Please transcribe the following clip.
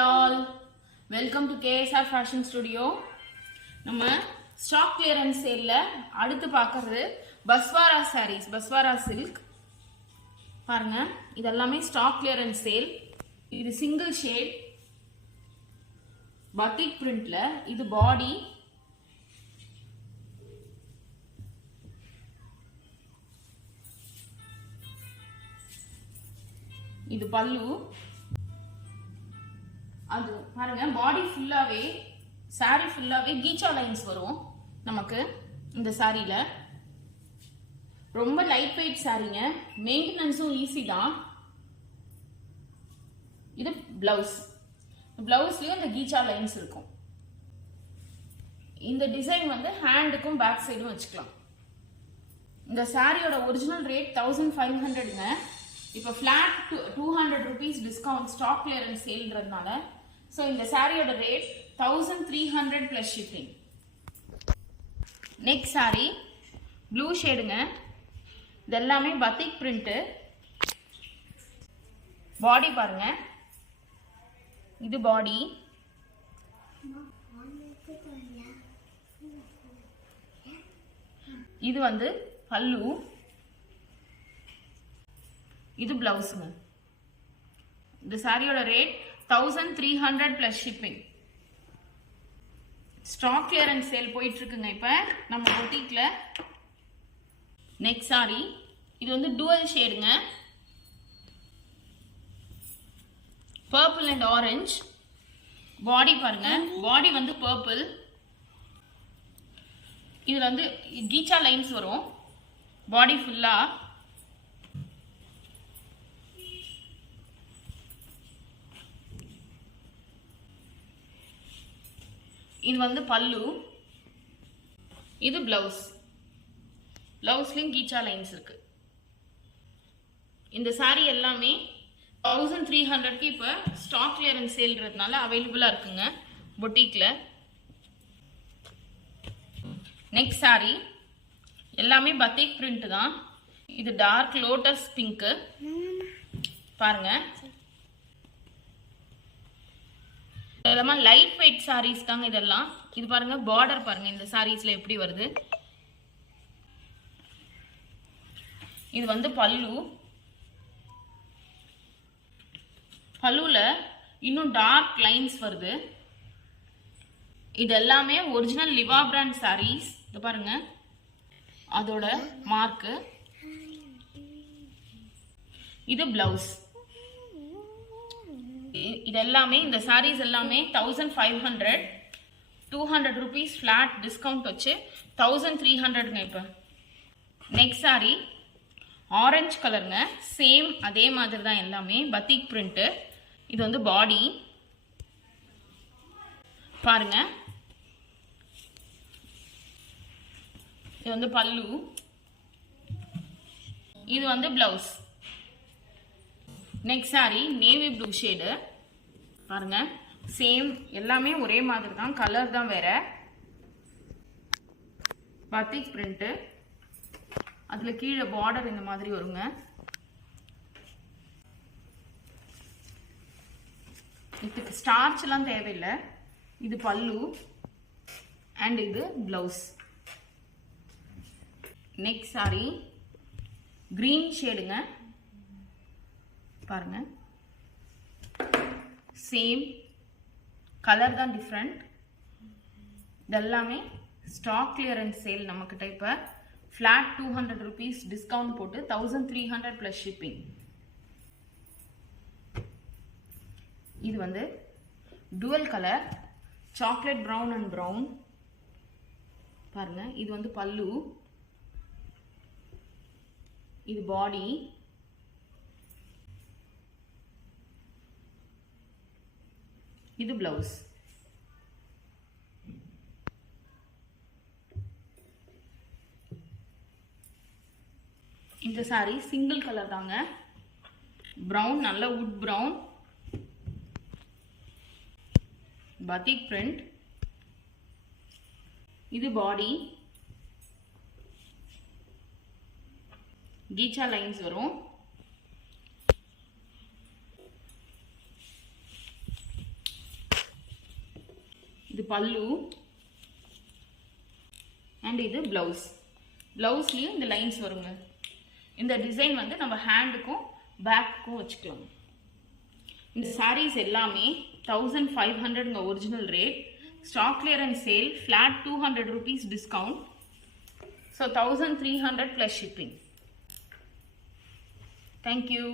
all, welcome to KSR Fashion Studio. நம்ம stock clearance சேல்ல அடுத்து பார்க்கிறது பஸ்வாரா sarees, பஸ்வாரா silk. பாருங்க, இதெல்லாமே ஸ்டாக் கிளியரன்ஸ் சேல். இது சிங்கிள் ஷேட் batik printல. இது பாடி, இது பல்லு. அது பாருங்க, பாடி ஃபுல்லாவே சாரி ஃபுல்லாவே கீச்சா லைன்ஸ் வரும் நமக்கு இந்த சாரியில. ரொம்ப லைட் வெயிட் சாரிங்க, மெயின்டெனன்ஸும் ஈஸி தான். இது பிளவுஸ், பிளவுஸ்லயும் இந்த கீச்சா லைன்ஸ் இருக்கும். இந்த டிசைன் வந்து ஹேண்டுக்கும் பேக் சைடும் வச்சுக்கலாம். இந்த சாரியோட ஒரிஜினல் ரேட் 1500ங்க. இப்போ flat 200 rupees discount stock clearance சேல்ன்றதுனால ஸோ இந்த சாரியோட rate 1300 plus shipping. Next sari blue ஷேடுங்க. இது எல்லாமே பத்திக் பிரிண்ட். பாடி பாருங்க, இது பாடி. இது வந்து பல்லு, இது பிளவுஸ்ங்க. இந்த சாரியோட rate 1300 plus shipping. Stock clearance sale போயிட்டு இருக்குங்க இப்ப நம்ம பொட்டிக்ல. நெக்ஸ்ட் சாரி, இது வந்து டுவல் ஷேடுங்க, பர்பிள் அண்ட் ஆரஞ்சு. பாடி பாருங்க, பாடி வந்து பர்பிள். இதுல வந்து கீச்சா லைன்ஸ் வரும் பாடி ஃபுல்லா. இது வந்து பல்லு, இது பிளவுஸ். பிளவுஸ்லயும் கீச்சா லைன்ஸ் இருக்கு. இந்த சாரி எல்லாமே 1300க்கு இப்ப ஸ்டாக் கிளியரன்ஸ் சேல்ன்றதுனால அவைலபிளா இருக்குங்க பொட்டிக்ல. நெக்ஸ்ட் சாரி எல்லாமே பத்திக் பிரிண்ட் தான். இது டார்க் லோட்டஸ் பிங்க் பாருங்க. இதெல்லாம் லைட் வெயிட் சாரீஸ் தாங்க இதெல்லாம். இது பாருங்க, பார்டர் பாருங்க இந்த சாரீஸ்ல எப்படி வருது. இது வந்து பல்லு. பல்லுல இன்னும் டார்க் லைன்ஸ் வருது. இது எல்லாமே ஒரிஜினல் லிவா பிராண்ட் சாரீஸ். இது பாருங்க அதோட மார்க்கு. இது பிளவுஸ். இது எல்லாமே இந்த சாரீஸ் எல்லாமே 1500, 200 rupees ஃபிளாட் டிஸ்கவுண்ட் வச்சு 1300ங்க இப்ப. நெக்ஸ்ட் சாரி ஆரஞ்சு கலருங்க. சேம் அதே மாதிரி தான் எல்லாமே பத்திக் பிரிண்ட். இது வந்து பாடி பாருங்க. இது வந்து பல்லு, இது வந்து blouse. Next sorry navy blue shade பாருங்க. சேம் எல்லாமே ஒரே மாதிரி தான், கலர் தான் வேற. பத்திக் பிரிண்ட், அதுல கீழே பார்டர் இந்த மாதிரி வருங்க. இதுக்கு ஸ்டார்ச் எல்லாம் தேவையில்லை. இது பல்லு அண்ட் இது பிளவுஸ். நெக்ஸ்ட் சாரி கிரீன் ஷேடுங்க பாருங்க. சேம் கலர் தான் டிஃப்ரெண்ட். இதெல்லாமே ஸ்டாக் கிளியரன்ஸ் சேல் நமக்கிட்ட இப்ப ஃபிளாட் 200 rupees டிஸ்கவுண்ட் போட்டு 1300 பிளஸ் ஷிப்பிங். இது வந்து dual colour chocolate brown and brown பாருங்க. இது வந்து பல்லு, இது பாடி, இது பிளவுஸ். இந்த சாரி சிங்கிள் கலர் தாங்க, பிரவுன், நல்ல வுட் பிரவுன், பத்திக் பிரிண்ட். இது பாடி, கீச்சா லைன்ஸ் வரும். இது பல்லு அண்ட் இது ப்ளவுஸ். ப்ளவுஸ்லேயும் இந்த லைன்ஸ் வருங்க. இந்த டிசைன் வந்து நம்ம ஹேண்டுக்கும் பேக்குக்கும் வச்சுக்கலாம். இந்த sarees எல்லாமே 1500 original rate. Stock clearance sale flat 200 rupees discount. So 1300 + shipping. Thank you.